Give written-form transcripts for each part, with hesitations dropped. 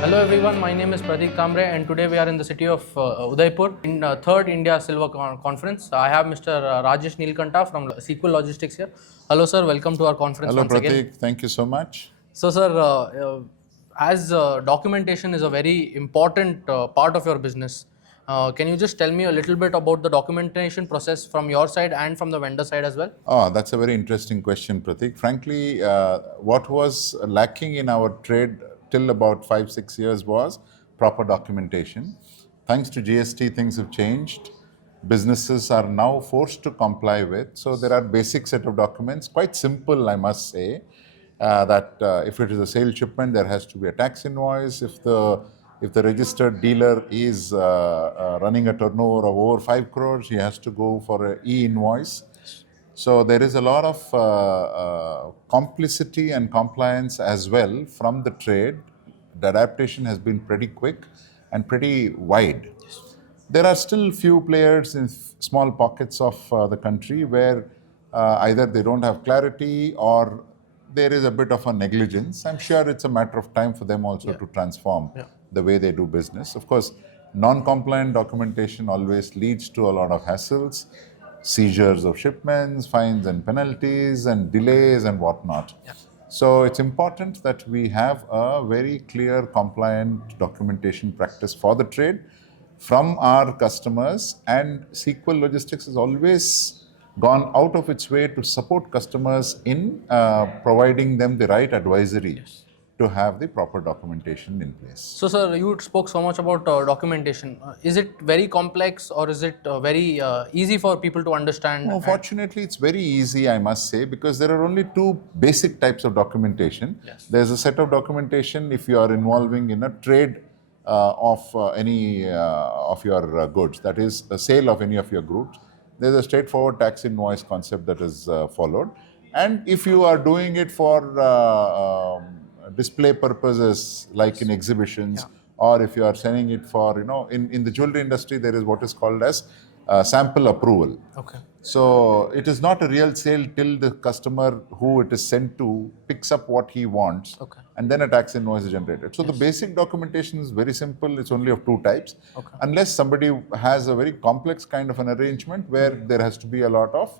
Hello everyone, my name is Pratik Kamre and today we are in the city of Udaipur in 3rd India Silver Conference. I have Mr. Rajesh Neelakanta from Sequel Logistics here. Hello sir, welcome to our conference Hello once Pratik, again. thank you so much. So sir, as documentation is a very important part of your business, can you just tell me a little bit about the documentation process from your side and from the vendor side as well? Oh, that's a very interesting question, Pratik. Frankly, what was lacking in our trade till about 5-6 years was proper documentation. Thanks to GST, things have changed. Businesses are now forced to comply with. So there are basic set of documents, quite simple, I must say. That if it is a sale shipment, there has to be a tax invoice. If the registered dealer is running a turnover of over 5 crores, he has to go for an e-invoice. So there is a lot of complicity and compliance as well from the trade. The adaptation has been pretty quick and pretty wide. There are still few players in small pockets of the country where either they don't have clarity or there is a bit of a negligence. I'm sure it's a matter of time for them also to transform the way they do business. Of course, non-compliant documentation always leads to a lot of hassles, seizures of shipments, fines and penalties, and delays and whatnot. So it's important that we have a very clear, compliant documentation practice for the trade from our customers, and Sequel Logistics has always gone out of its way to support customers in providing them the right advisory to have the proper documentation in place. So sir, you spoke so much about documentation. Is it very complex or is it very easy for people to understand? No, fortunately, it's very easy, I must say, because there are only two basic types of documentation. There's a set of documentation if you are involving in a trade of any of your goods, that is a sale of any of your goods. There's a straightforward tax invoice concept that is followed. And if you are doing it for display purposes like in exhibitions, or if you are sending it for, in the jewelry industry, there is what is called as sample approval. Okay. So it is not a real sale till the customer who it is sent to picks up what he wants, and then a tax invoice is generated. So the basic documentation is very simple. It's only of two types, unless somebody has a very complex kind of an arrangement where there has to be a lot of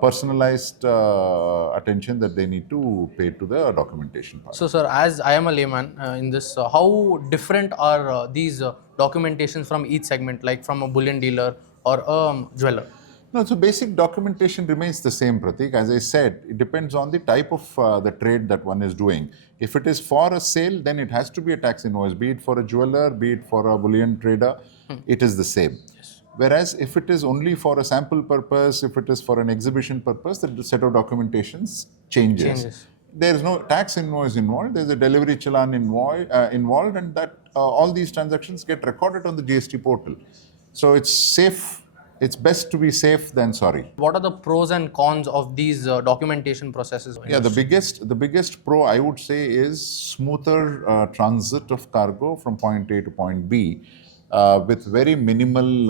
personalized attention that they need to pay to the documentation part. So sir, as I am a layman in this, how different are these documentations from each segment, like from a bullion dealer or a jeweler? No, so basic documentation remains the same, Pratik. As I said, it depends on the type of the trade that one is doing. If it is for a sale, then it has to be a tax invoice, be it for a jeweler, be it for a bullion trader, it is the same. Whereas if it is only for a sample purpose, if it is for an exhibition purpose, the set of documentations changes. There is no tax invoice involved, there is a delivery challan involved, and that all these transactions get recorded on the GST portal. So it's safe. It's best to be safe than sorry. What are the pros and cons of these documentation processes? Yeah, the biggest pro I would say is smoother transit of cargo from point A to point B with very minimal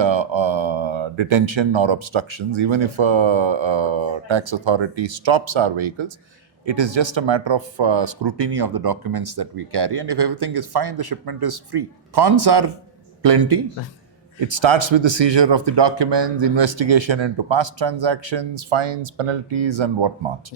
detention or obstructions. Even if a tax authority stops our vehicles, it is just a matter of scrutiny of the documents that we carry, and if everything is fine, the shipment is free. Cons are plenty. It starts with the seizure of the documents, investigation into past transactions, fines, penalties, and whatnot.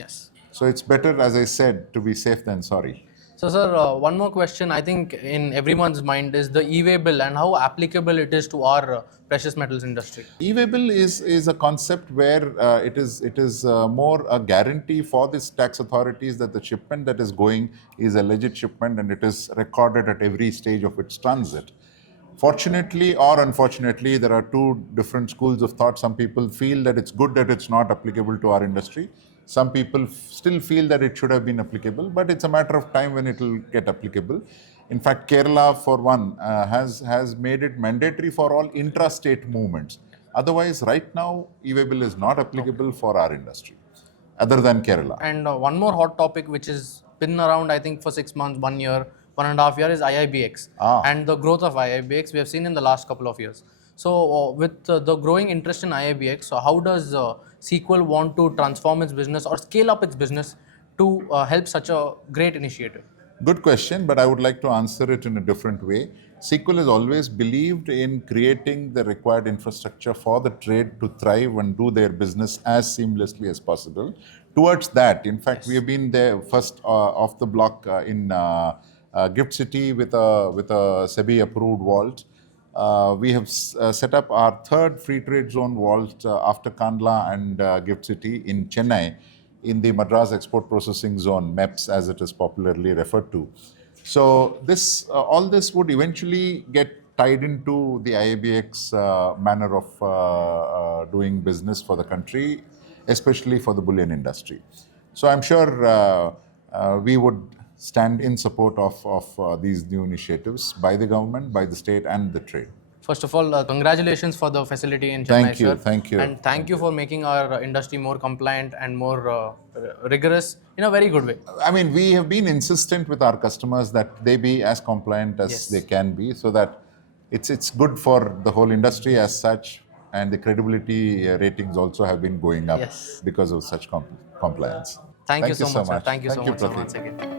So it's better, as I said, to be safe than sorry. So sir, one more question I think in everyone's mind is the e-way bill and how applicable it is to our precious metals industry. E-way bill is a concept where it is more a guarantee for these tax authorities that the shipment that is going is a legit shipment and it is recorded at every stage of its transit. Fortunately or unfortunately, there are two different schools of thought. Some people feel that it's good that it's not applicable to our industry. Some people still feel that it should have been applicable, but it's a matter of time when it will get applicable. In fact, Kerala, for one, has made it mandatory for all intrastate movements. Otherwise, right now, e-way bill is not applicable for our industry, other than Kerala. And one more hot topic which has been around, I think, for 6 months, 1 year, 1.5 years is IIBX. And the growth of IIBX we have seen in the last couple of years. So with the growing interest in IIBX, so how does Sequel want to transform its business or scale up its business to help such a great initiative? Good question, but I would like to answer it in a different way. SQL has always believed in creating the required infrastructure for the trade to thrive and do their business as seamlessly as possible. Towards that, in fact, we have been there first off the block in Gift City with a SEBI approved vault. We have set up our third free trade zone vault after Kandla and Gift City in Chennai, in the Madras Export Processing Zone, MEPS as it is popularly referred to. So this, all this would eventually get tied into the IABX manner of doing business for the country, especially for the bullion industry. So I'm sure we would stand in support of these new initiatives by the government, by the state and the trade. First of all, congratulations for the facility in Chennai, Thank you, sir. thank you. And thank you for making our industry more compliant and more rigorous in a very good way. I mean, we have been insistent with our customers that they be as compliant as Yes. they can be, so that it's good for the whole industry as such, and the credibility ratings also have been going up Yes. because of such compliance. Thank you so much, sir. much. Thank you so much, sir, Pratik. once again.